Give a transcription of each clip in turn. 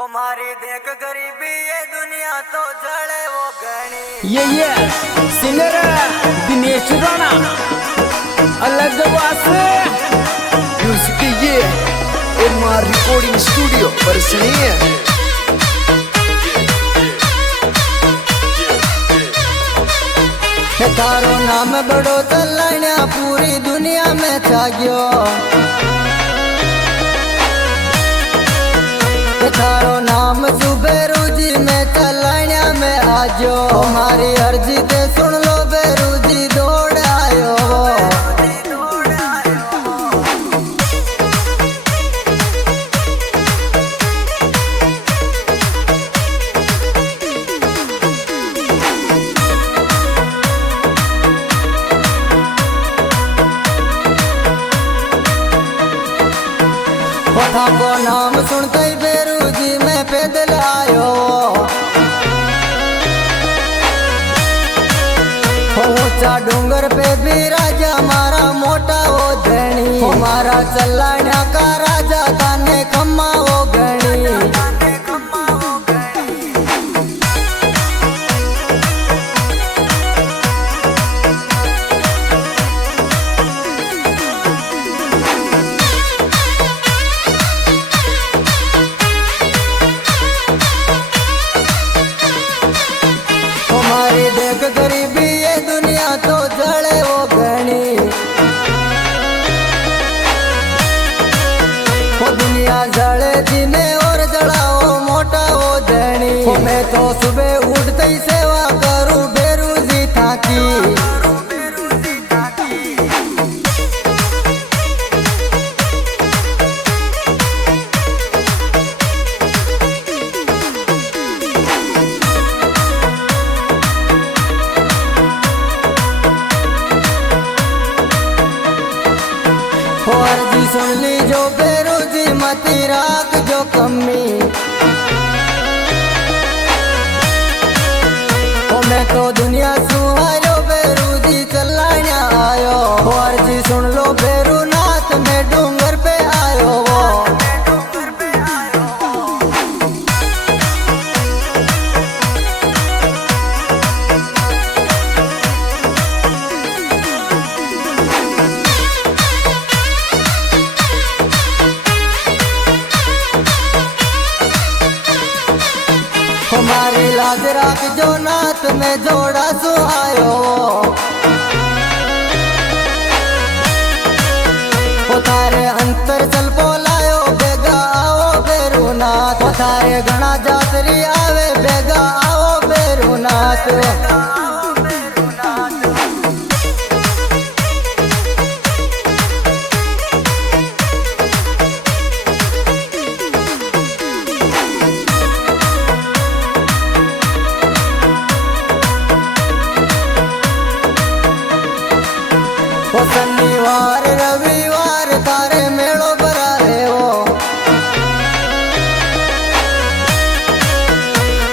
हमारी देख गरीबी ये दुनिया तो जड़े वो गणी। ये सिंगर दिनेश राणा अलग बात म्यूजिक ये एमआर रिकॉर्डिंग स्टूडियो पर सुनिए। तारो नाम बड़ो चलण्या पूरी दुनिया में छाग्यो। तारो नाम सुबेरू जी में चलण्या में आजो। हमारी अर्जी ते सुन लो बेरू जी दौड़ आयो। कथा को नाम सुनते ही बेरू जी में पैदल आयो। ऊंचा डूंगर पे भी राजा मारा मोटा वो धनी। हमारा चलाण्या का राजा ताने खम्मा वो गणी। हमारी देख गरीबी ये दुनिया तो जड़े वो गणी। वो दुनिया जड़े जिने और जड़ाओ मोटा वो धनी। मैं तो सुबह उठते ही सेवा करूं बेरू जी थाकी। अर्जी सुन ली जो बेरू जी मती राख जो कमी। मैं तो दुनिया सुहारो बेरू जी चलाण्या आयो। अर्जी सुन लो बेरू नाथ में डूंगर पे आयो। हमारी लाज राख जो नाथ में जोड़ा सुहायो। तारे अंतर चल पोलायो बेगा आओ बेरू नाथ। तारे घना जातरी आवे बेगा आओ बेरू नाथ। शनिवार रविवार तारे मेड़ो भरा रे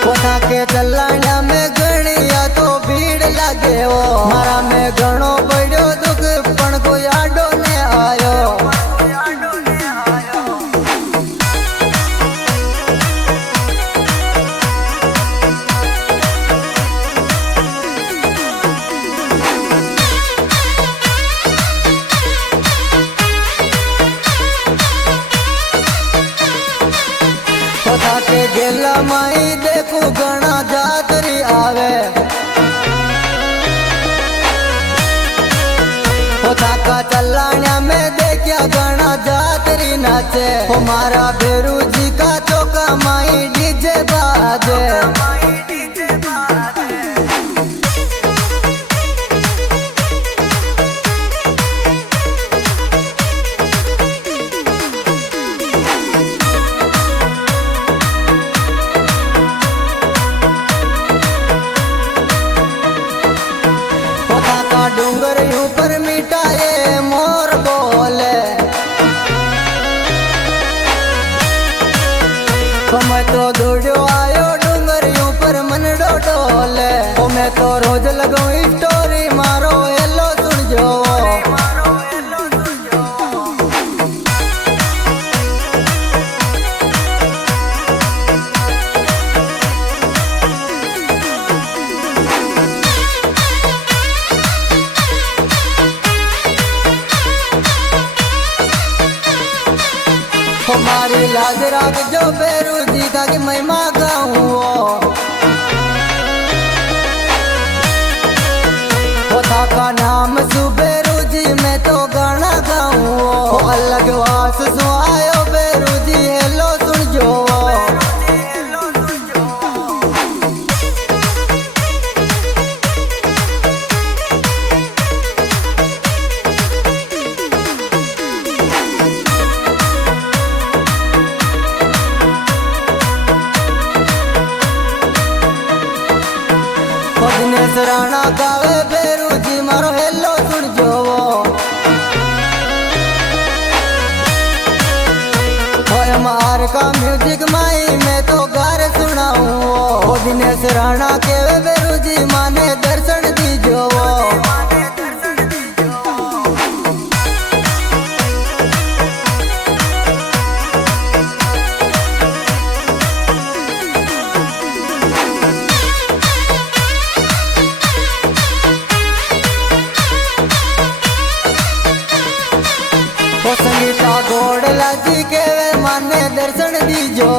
वो थाके चलाण्या में गणिया तो भीड़ लागे वो। मारा में घणो बड़ो दुख पण कोई आडो ने आयो। के गेला माई देखू घना जातरी आवे। का चलाण्या में देखिया घना जातरी नाचे। हमारा बेरू जी का चौका माई डीजे बाजे। डूंगर ऊपर मिटाए मोर बोले। मैं तो दौड़ो आयो डूंगर ऊपर मन डोले। मैं तो रोज लगाऊं स्टोरी मारो एलो सुन जो। जो बेरू जी का की महिमा गाऊं होता का नाम सुबेरू जी मैं तो गाना गाऊं अलग वास सो आयो बेरू जी हेलो सुन जो दिनेश राणा गावे बेरू जी मारो हेलो सुन जो मार का म्यूजिक माई मैं तो गार सुनाऊं दिनेश राणा के बेरू जी माने दर्शन दीजो संगीता गोडला जी के वे माने दर्शन दीजो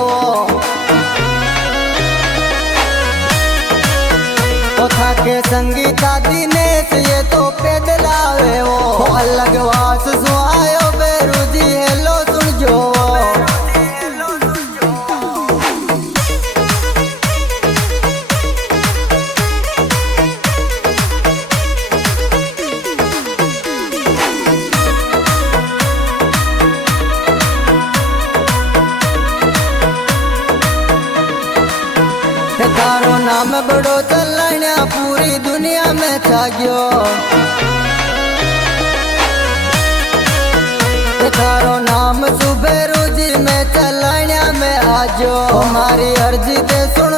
था के संगीता दिनेश ये तो पैदल आवे वो अलग वास सो आयो बेरू जी हेलो सुन जो तारो नाम बड़ो चलण्या पूरी दुनिया में छा गयो तारो नाम सुबेरू जी में चलण्या में आजो हमारी अर्जी ते सुन